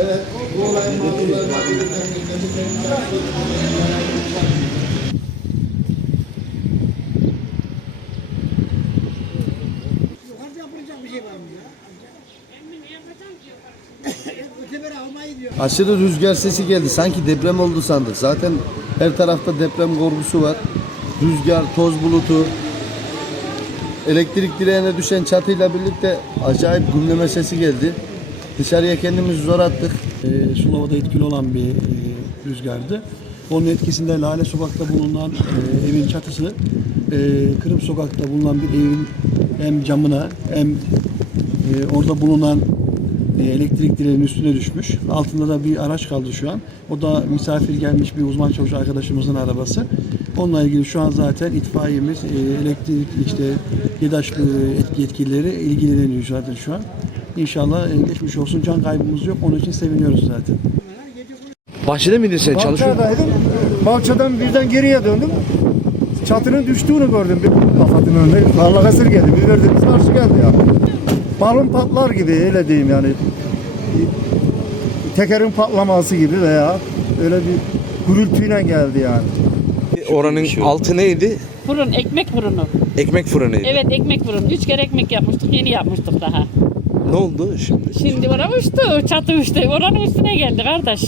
Evet, bu olayın mağdurlarına gündemde Aşırı rüzgar sesi geldi. Sanki deprem oldu sandık. Zaten her tarafta deprem korkusu var. Rüzgar, toz bulutu, elektrik direğine düşen çatıyla birlikte acayip gümleme sesi geldi. Dışarıya kendimizi zor attık. e, Sulova'da etkili olan bir e, rüzgardı. Onun etkisinde Lale Sokak'ta bulunan e, evin çatısı, e, Kırım Sokak'ta bulunan bir evin hem camına hem e, orada bulunan elektrik direğinin üstüne düşmüş. Altında da bir araç kaldı şu an. O da misafir gelmiş bir uzman çavuş arkadaşımızın arabası. Onunla ilgili şu an zaten itfaiyemiz, e, elektrik işte YEDAŞ e, etki yetkilileri ilgileniyor zaten şu an. İnşallah e, geçmiş olsun can kaybımız yok. Onun için seviniyoruz zaten. Bahçede miydin sen çalışıyor? Bahçedeydim. Bahçeden birden geriye döndüm. Çatının düştüğünü gördüm bir kafatın önünde. Parlak esir geldi. Bir verdiğimiz karşı geldi ya. Balon patlar gibi öyle diyeyim yani. Tekerin patlaması gibi veya öyle bir gürültüyle geldi yani. Oranın altı neydi? Fırın, ekmek fırını. Ekmek fırınıydı. Evet ekmek fırını. Üç kere ekmek yapmıştık, yeni yapmıştık daha. Ne oldu şimdi? Şimdi oran uçtu, çatı uçtu. Oranın üstüne geldi kardeş.